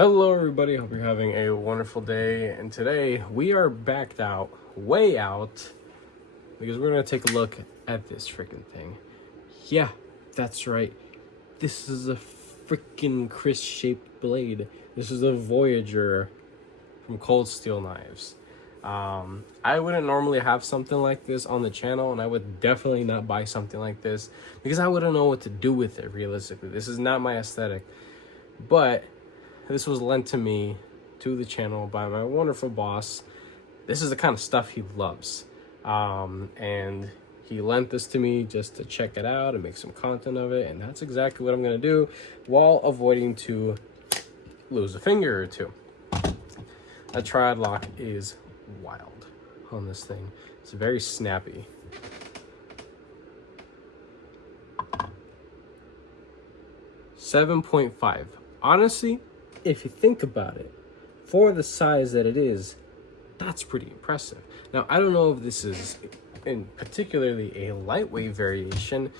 Hello everybody, hope you're having a wonderful day, and today we are backed out, way out, because we're going to take a look at this freaking thing. Yeah, that's right, this is a freaking crisp-shaped blade. This is a Voyager from Cold Steel Knives. I wouldn't normally have something like this on the channel, and I would definitely not buy something like this, because I wouldn't know what to do with it, realistically. This is not my aesthetic, but this was lent to me to the channel by my wonderful boss. This is the kind of stuff he loves. And he lent this to me just to check it out and make some content of it. And that's exactly what I'm going to do while avoiding to lose a finger or two. That triad lock is wild on this thing. It's very snappy. .5. Honestly, if you think about it, for the size that it is, that's pretty impressive. Now, I don't know if this is in particularly a lightweight variation,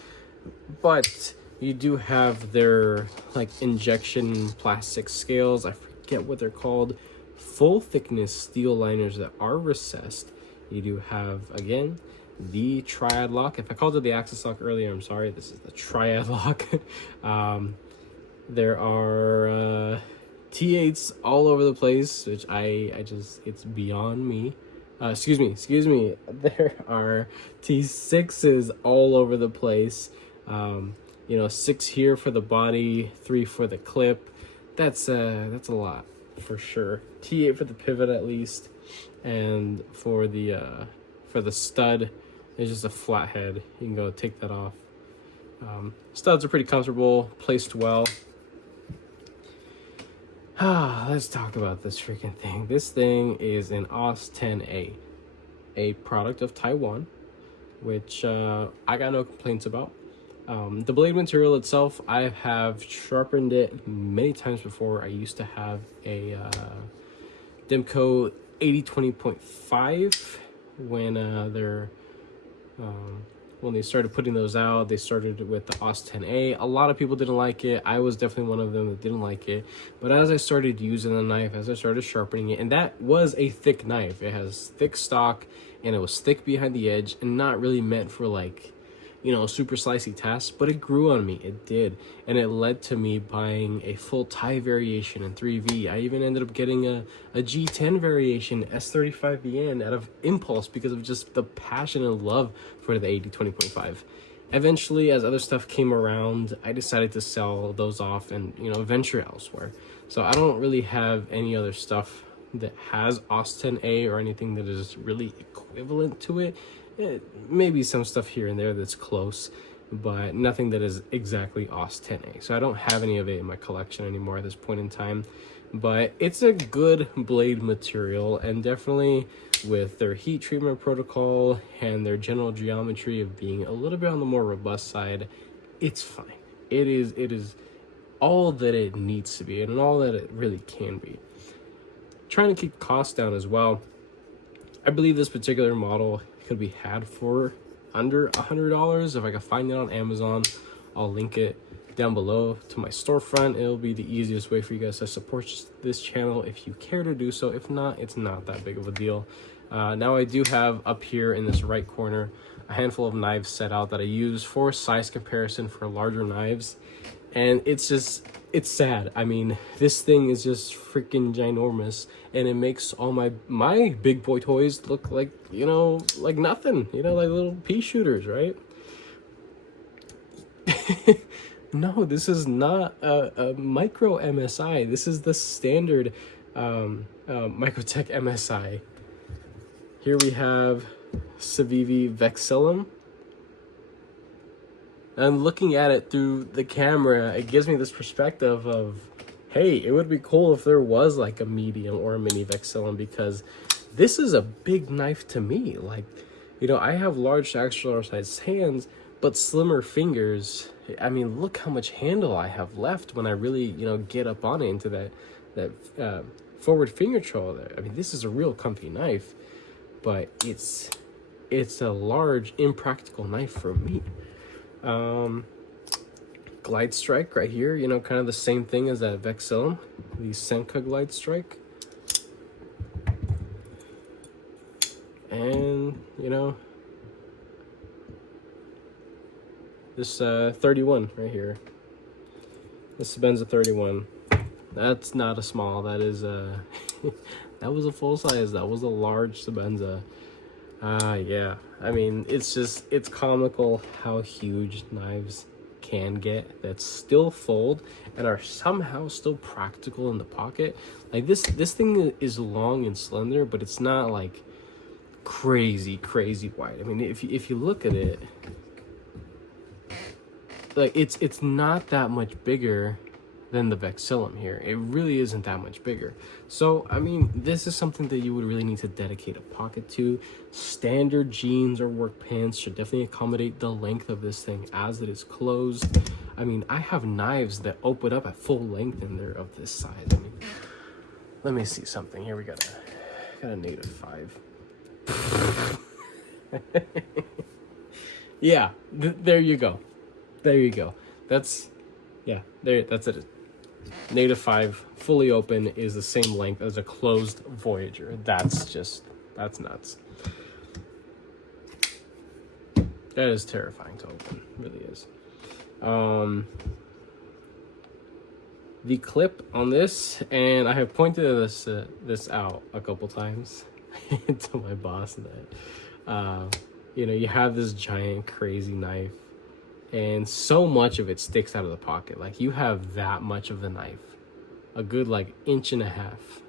but you do have their like injection plastic scales. I forget what they're called. Full thickness steel liners that are recessed. You do have, again, the triad lock. If I called it the axis lock earlier, I'm sorry. This is the triad lock. There are T8s all over the place, which I just, it's beyond me. Excuse me. There are T6s all over the place. 6 here for the body, 3 for the clip. That's a lot for sure. T8 for the pivot at least, and for the stud, it's just a flat head. You can go take that off. Studs are pretty comfortable, placed well. Let's talk about this freaking thing. This thing is an AUS 10A, a product of Taiwan, which I got no complaints about. The blade material itself, I have sharpened it many times before. I used to have a Demco 8020.5 when they started putting those out. They started with the AUS 10A. A lot of people didn't like it. I was definitely one of them that didn't like it. But as I started using the knife, as I started sharpening it, and that was a thick knife. It has thick stock, and it was thick behind the edge, and not really meant for like, super slicey tasks, but it grew on me. It did. And it led to me buying a full tie variation in 3V. I even ended up getting a G10 variation, S35VN, out of impulse because of just the passion and love for the 8020.5. Eventually, as other stuff came around, I decided to sell those off and, venture elsewhere. So I don't really have any other stuff that has AUS 10A or anything that is really equivalent to it. Maybe some stuff here and there that's close, but nothing that is exactly AUS 10A. So I don't have any of it in my collection anymore at this point in time, but it's a good blade material, and definitely with their heat treatment protocol and their general geometry of being a little bit on the more robust side, it's fine. It is all that it needs to be and all that it really can be. Trying to keep costs down as well. I believe this particular model could be had for under $100. If I can find it on Amazon, I'll link it down below to my storefront. It'll be the easiest way for you guys to support this channel if you care to do so. If not, it's not that big of a deal. Now I do have up here in this right corner a handful of knives set out that I use for size comparison for larger knives, and it's sad. I mean, this thing is just freaking ginormous, and it makes all my big boy toys look like, like nothing, like little pea shooters, right? No, this is not a micro MSI. This is the standard Microtech MSI. Here we have Civivi Vexillum. And looking at it through the camera, it gives me this perspective of, hey, it would be cool if there was like a medium or a mini Vexillum, because this is a big knife to me. Like, I have large to extra sized hands, but slimmer fingers. I mean, look how much handle I have left when I really, get up on it into that forward finger troll there. I mean, this is a real comfy knife, but it's a large, impractical knife for me. glide strike right here, you know, kind of the same thing as that Vexillum, the Senka glide strike. And, you know, this 31 right here. This Sebenza 31. That's not a small, that is a that was a full size, that was a large Sebenza. Yeah, I mean, it's comical how huge knives can get that still fold and are somehow still practical in the pocket. Like this thing is long and slender, but it's not like crazy wide. I mean, if you look at it, like it's not that much bigger than the Vexillum here. It really isn't that much bigger. So, I mean, this is something that you would really need to dedicate a pocket to. Standard jeans or work pants should definitely accommodate the length of this thing as it is closed. I mean, I have knives that open up at full length and they're of this size. I mean, let me see something. Here we got a native 5. Yeah, there you go. There you go. That's it. Native 5 fully open is the same length as a closed Voyager. That's nuts. That is terrifying to open. It really is. The clip on this, and I have pointed this out a couple times to my boss, that you know, you have this giant crazy knife and so much of it sticks out of the pocket. Like, you have that much of the knife, a good like 1.5 inches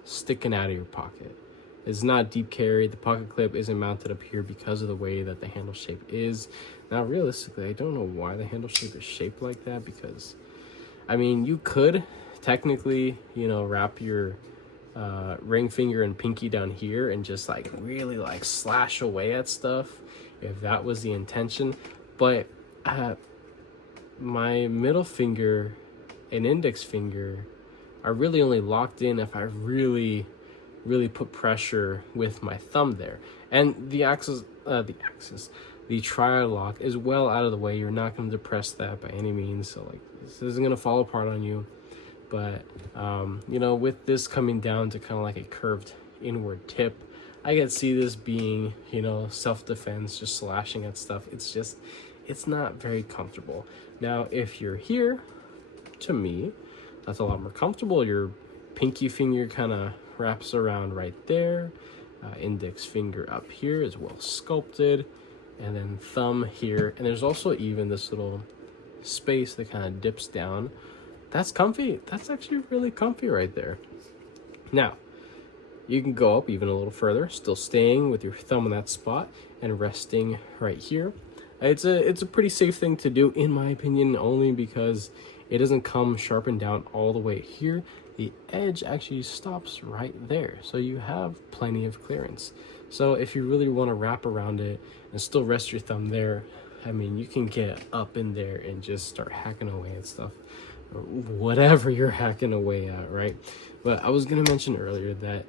sticking out of your pocket. It's not deep carry. The pocket clip isn't mounted up here because of the way that the handle shape is. Now, realistically, I don't know why the handle shape is shaped like that, because I mean, you could technically, you know, wrap your ring finger and pinky down here and just like really like slash away at stuff if that was the intention. But my middle finger and index finger are really only locked in if I really put pressure with my thumb there. And the triad lock is well out of the way. You're not going to depress that by any means, so like this isn't going to fall apart on you. But you know, with this coming down to kind of like a curved inward tip, I can see this being, you know, self-defense, just slashing at stuff. It's not very comfortable. Now, if you're here, to me, that's a lot more comfortable. Your pinky finger kind of wraps around right there. Index finger up here is well sculpted. And then thumb here. And there's also even this little space that kind of dips down. That's comfy. That's actually really comfy right there. Now, you can go up even a little further, still staying with your thumb in that spot and resting right here. It's a pretty safe thing to do, in my opinion, only because it doesn't come sharpened down all the way here. The edge actually stops right there, so you have plenty of clearance. So if you really want to wrap around it and still rest your thumb there, I mean, you can get up in there and just start hacking away at stuff, or whatever you're hacking away at, right? But I was gonna mention earlier that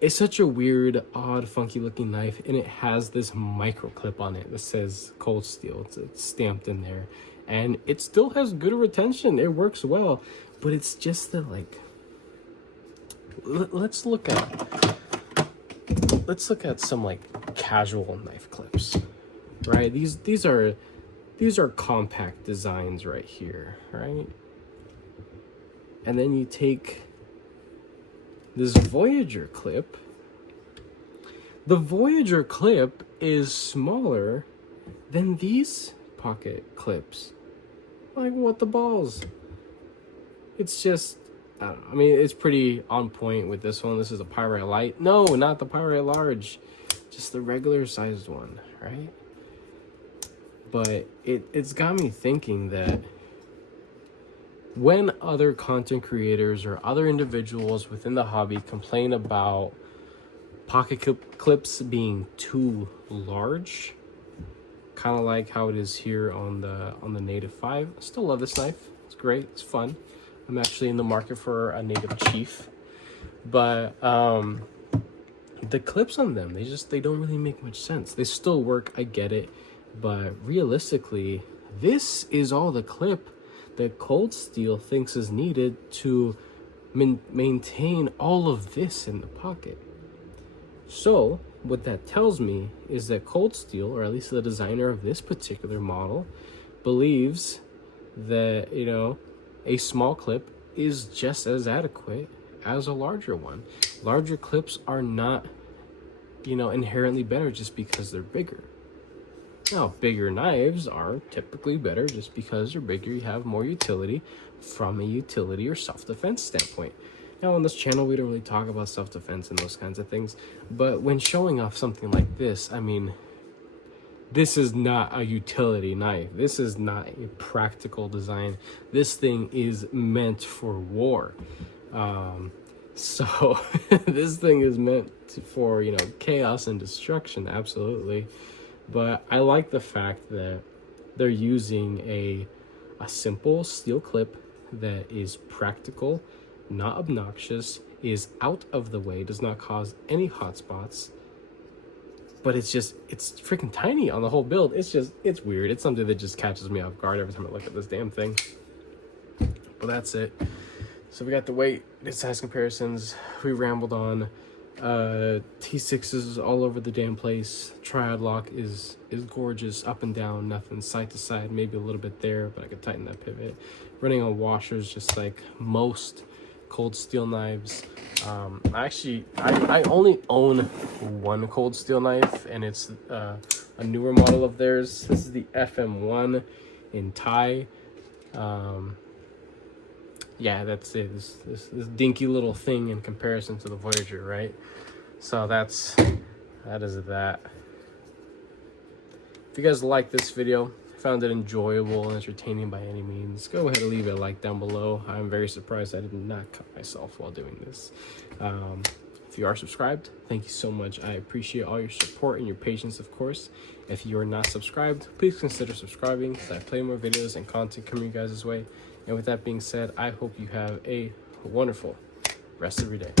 it's such a weird, odd, funky looking knife, and it has this micro clip on it that says cold steel. It's stamped in there, and it still has good retention. It works well, but it's just that, like, let's look at some like casual knife clips, right? These are compact designs right here, right? And then you take this Voyager clip. The Voyager clip is smaller than these pocket clips. Like, what the balls? It's just, I don't know. I mean, it's pretty on point with this one. This is a Pyrite Light. No, not the Pyrite Large. Just the regular sized one, right? But it's got me thinking that when other content creators or other individuals within the hobby complain about pocket clips being too large, kind of like how it is here on the Native 5. I still love this knife. It's great. It's fun. I'm actually in the market for a Native Chief, but the clips on them, they don't really make much sense. They still work, I get it, but realistically, this is all the clip that Cold Steel thinks is needed to maintain all of this in the pocket. So what that tells me is that Cold Steel, or at least the designer of this particular model, believes that, you know, a small clip is just as adequate as a larger one. Larger clips are not, you know, inherently better just because they're bigger. Now, bigger knives are typically better just because they're bigger. You have more utility from a utility or self-defense standpoint. Now, on this channel, we don't really talk about self-defense and those kinds of things. But when showing off something like this, I mean, this is not a utility knife. This is not a practical design. This thing is meant for war. So this thing is meant for, you know, chaos and destruction, absolutely. But I like the fact that they're using a simple steel clip that is practical, not obnoxious, is out of the way, does not cause any hot spots. But it's freaking tiny on the whole build. It's weird. It's something that just catches me off guard every time I look at this damn thing. But that's it. So we got the weight, the size comparisons. We rambled on. T6s all over the damn place. Triad lock is gorgeous, up and down, nothing side to side, maybe a little bit there, but I could tighten that pivot. Running on washers just like most Cold Steel knives. I only own one Cold Steel knife, and it's a newer model of theirs. This is the FM1 in Thai. Yeah, that's it. This dinky little thing in comparison to the Voyager, right? So that is that. If you guys like this video, found it enjoyable and entertaining by any means, go ahead and leave a like down below. I'm very surprised I did not cut myself while doing this. If you are subscribed, thank you so much. I appreciate all your support and your patience, of course. If you are not subscribed, please consider subscribing, because I play more videos and content coming your guys' way. And with that being said, I hope you have a wonderful rest of your day.